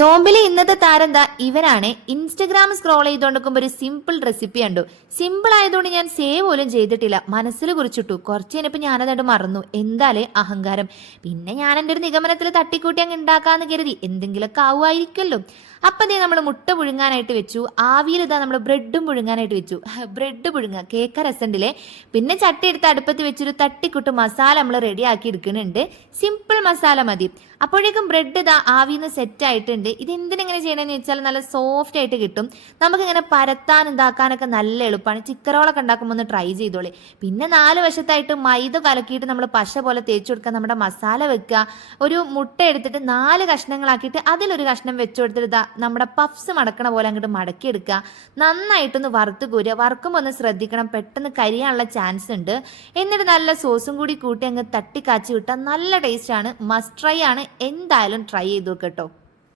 നോമ്പിലെ ഇന്നത്തെ താരം എന്താ ഇവരാണ്. ഇൻസ്റ്റഗ്രാം സ്ക്രോൾ ചെയ്തുകൊണ്ടിരിക്കുമ്പോൾ ഒരു സിമ്പിൾ റെസിപ്പി കണ്ടു. സിമ്പിൾ ആയതുകൊണ്ട് ഞാൻ സേവ് പോലും ചെയ്തിട്ടില്ല, മനസ്സിൽ കുറിച്ചിട്ടു. കുറച്ച് കഴിഞ്ഞപ്പോൾ ഞാനതോട് മറന്നു. എന്താലേ അഹങ്കാരം. പിന്നെ ഞാൻ എൻ്റെ ഒരു നിഗമനത്തിൽ തട്ടിക്കൂട്ടി അങ്ങ് ഉണ്ടാക്കാന്ന് കരുതി, എന്തെങ്കിലുമൊക്കെ ആവുമായിരിക്കുമല്ലോ. അപ്പം നമ്മൾ മുട്ട പുഴുങ്ങാനായിട്ട് വെച്ചു. ആവിയിൽ ഇതാ നമ്മൾ ബ്രെഡും പുഴുങ്ങാനായിട്ട് വെച്ചു. ബ്രെഡ് പുഴുങ്ങുക കേക്ക രസമുണ്ടല്ലേ. പിന്നെ ചട്ടി എടുത്ത് അടുപ്പത്ത് വെച്ചൊരു തട്ടിക്കുട്ട് മസാല നമ്മൾ റെഡി ആക്കി എടുക്കുന്നുണ്ട്. സിമ്പിൾ മസാല മതി. അപ്പോഴേക്കും ബ്രെഡ് ഇതാ ആവിന്ന് സെറ്റ് ആയിട്ടുണ്ട്. ഇത് എന്തിനെങ്ങനെ ചെയ്യണമെന്ന് വെച്ചാൽ നല്ല സോഫ്റ്റ് ആയിട്ട് കിട്ടും. നമുക്കിങ്ങനെ പരത്താൻ ഉണ്ടാക്കാനൊക്കെ നല്ല എളുപ്പമാണ്. ചിക്കറോളൊക്കെ ഉണ്ടാക്കുമ്പോൾ ഒന്ന് ട്രൈ ചെയ്തോളി. പിന്നെ 4 വശത്തായിട്ട് മൈദ കലക്കിയിട്ട് നമ്മൾ പശ പോലെ തേച്ച് കൊടുക്കുക. നമ്മുടെ മസാല വെക്കുക. ഒരു മുട്ട എടുത്തിട്ട് 4 കഷ്ണങ്ങളാക്കിയിട്ട് അതിലൊരു കഷ്ണം വെച്ചു കൊടുത്തിട്ട് നമ്മുടെ പഫ്സ് മടക്കണ പോലെ അങ്ങോട്ട് മടക്കിയെടുക്കുക. നന്നായിട്ടൊന്ന് വറുത്ത് കോരുക. വറുക്കുമ്പോൾ ഒന്ന് ശ്രദ്ധിക്കണം, പെട്ടെന്ന് കരിയാനുള്ള ചാൻസ് ഉണ്ട്. എന്നിട്ട് നല്ല സോസും കൂടി കൂട്ടി അങ്ങ് തട്ടിക്കാച്ചി വിട്ടാൽ നല്ല ടേസ്റ്റാണ്. മസ്റ്റ് ട്രൈ ആണ്. എന്തായാലും ട്രൈ ചെയ്തു കേട്ടോ.